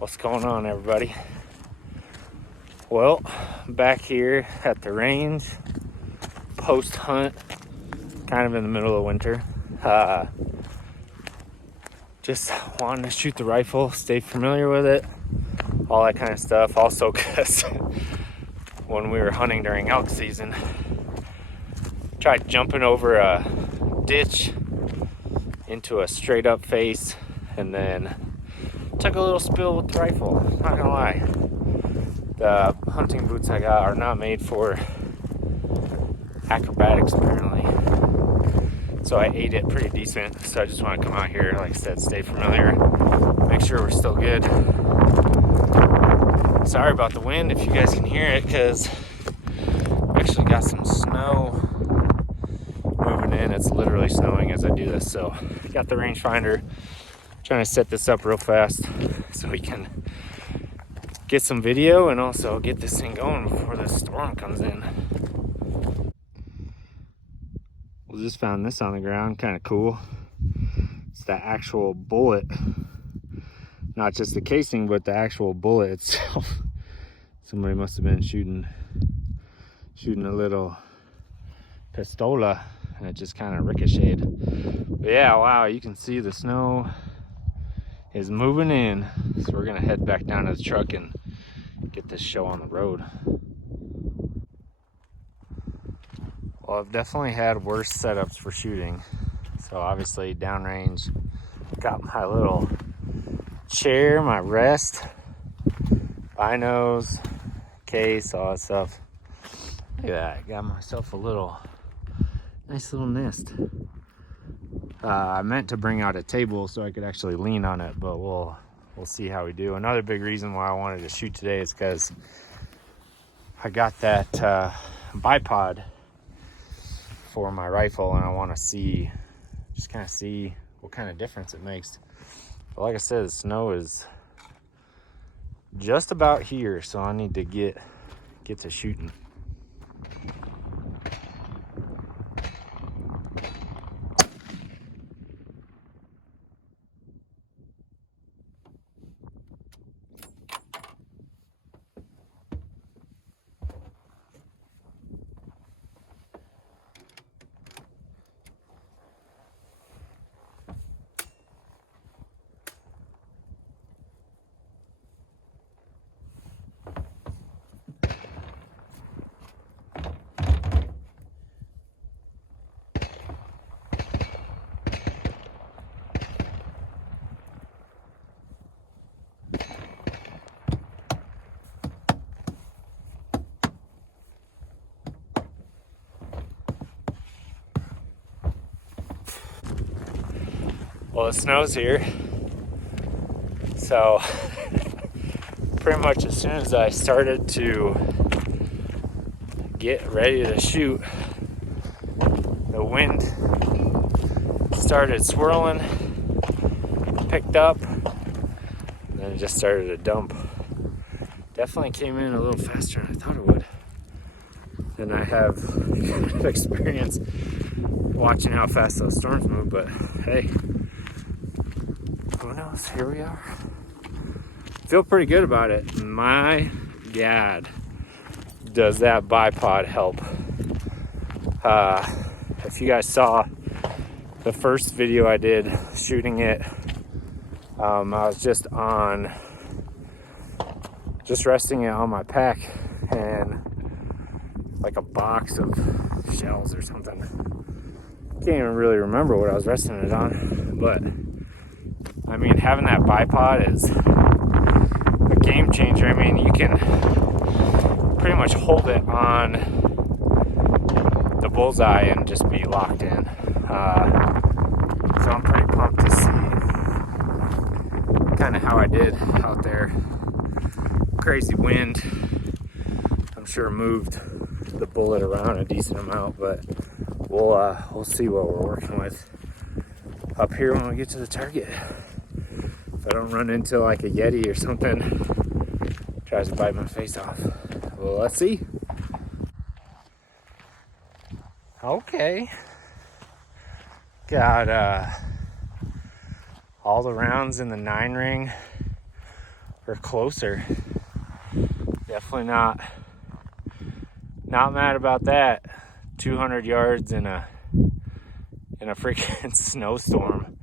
What's going on, everybody? Well, back here at the range, post hunt, kind of in the middle of winter. Just wanting to shoot the rifle, stay familiar with it, all that kind of stuff. Also, because when we were hunting during elk season, tried jumping over a ditch into a straight up face and then took a little spill with the rifle. Not gonna lie, the hunting boots I got are not made for acrobatics apparently, so I ate it pretty decent. So I just want to come out here, like I said, stay familiar, make sure we're still good. Sorry about the wind if you guys can hear it, because we actually got some snow moving in. It's literally snowing as I do this. So got the rangefinder, trying to set this up real fast so we can get some video and also get this thing going before the storm comes in. We just found this on the ground, kind of cool. It's the actual bullet, not just the casing, but the actual bullet itself. Somebody must have been shooting a little pistola, and it just kind of ricocheted. But yeah, wow, you can see the snow is moving in, so we're gonna head back down to the truck and get this show on the road. Well, I've definitely had worse setups for shooting. So obviously downrange, got my little chair, my rest, binos, case, all that stuff. Look at that, got myself a nice little nest. I meant to bring out a table so I could actually lean on it, but we'll see how we do. Another big reason why I wanted to shoot today is because I got that Bipod for my rifle, and I want to just kind of see what kind of difference it makes. But like I said, the snow is just about here, so I need to get to shooting. Well, the snow's here, so pretty much as soon as I started to get ready to shoot, the wind started swirling, picked up, and then it just started to dump. Definitely came in a little faster than I thought it would. And I have kind of experience watching how fast those storms move, but hey, who knows? Here we are. Feel pretty good about it. My God, does that bipod help? If you guys saw the first video I did shooting it, I was just resting it on my pack and like a box of shells or something. Can't even really remember what I was resting it on, but I mean, having that bipod is a game changer. I mean, you can pretty much hold it on the bullseye and just be locked in. So I'm pretty pumped to see kind of how I did out there. Crazy wind, I'm sure moved the bullet around a decent amount, but we'll see what we're working with up here when we get to the target. If I don't run into like a Yeti or something, tries to bite my face off. Well, let's see. Okay. Got all the rounds in the 9 ring or closer. Definitely not mad about that. 200 yards in a freaking snowstorm.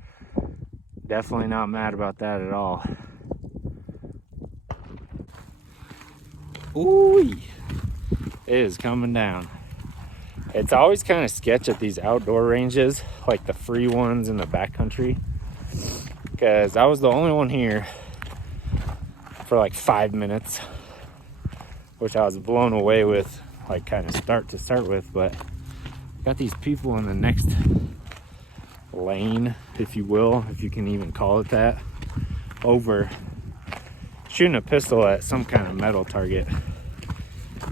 Definitely not mad about that at all. Ooh, it is coming down. It's always kind of sketch at these outdoor ranges, like the free ones in the backcountry, because I was the only one here for like 5 minutes, which I was blown away with, like kind of start with. But got these people in the next lane, if you will, if you can even call it that, over shooting a pistol at some kind of metal target,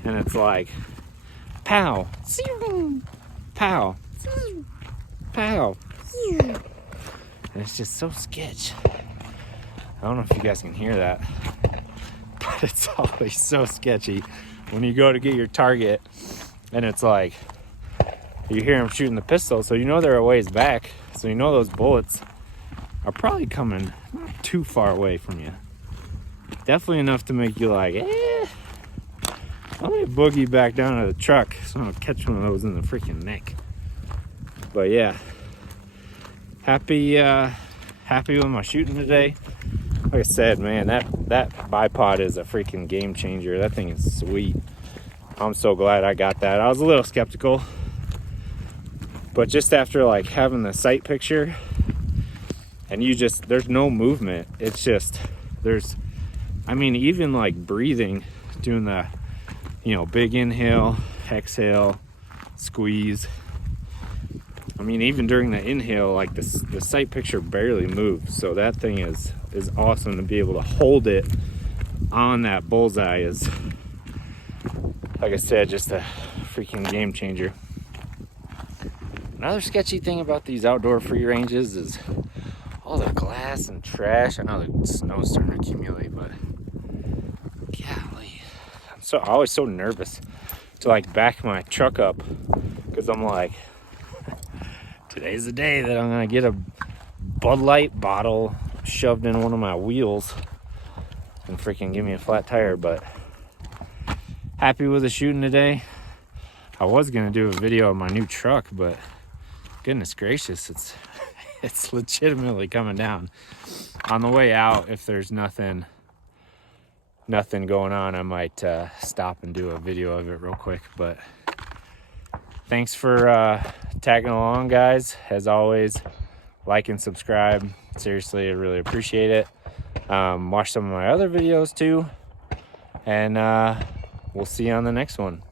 and it's like pow, pow, pow, and it's just so sketch. I don't know if you guys can hear that, but it's always so sketchy when you go to get your target and it's like you hear them shooting the pistol, so you know they're a ways back, so you know those bullets are probably coming not too far away from you. Definitely enough to make you like, let me boogie back down to the truck so I don't catch one of those in the freaking neck. But yeah, happy with my shooting today. Like I said, man, that Bipod is a freaking game changer. That thing is sweet. I'm so glad I got that. I was a little skeptical, but just after like having the sight picture, and there's no movement. It's just, even like breathing, doing the, big inhale, exhale, squeeze. Even during the inhale, like the sight picture barely moves. So that thing is awesome. To be able to hold it on that bullseye is, like I said, just a freaking game changer. Another sketchy thing about these outdoor free ranges is all the glass and trash. I know the snow's starting to accumulate, but golly, I'm always so nervous to like back my truck up, because I'm like, today's the day that I'm gonna get a Bud Light bottle shoved in one of my wheels and freaking give me a flat tire. But happy with the shooting today. I was gonna do a video of my new truck, but goodness gracious, it's legitimately coming down. On the way out, if there's nothing going on, I might stop and do a video of it real quick. But thanks for tagging along, guys. As always, like and subscribe. Seriously, I really appreciate it. Watch some of my other videos too, and we'll see you on the next one.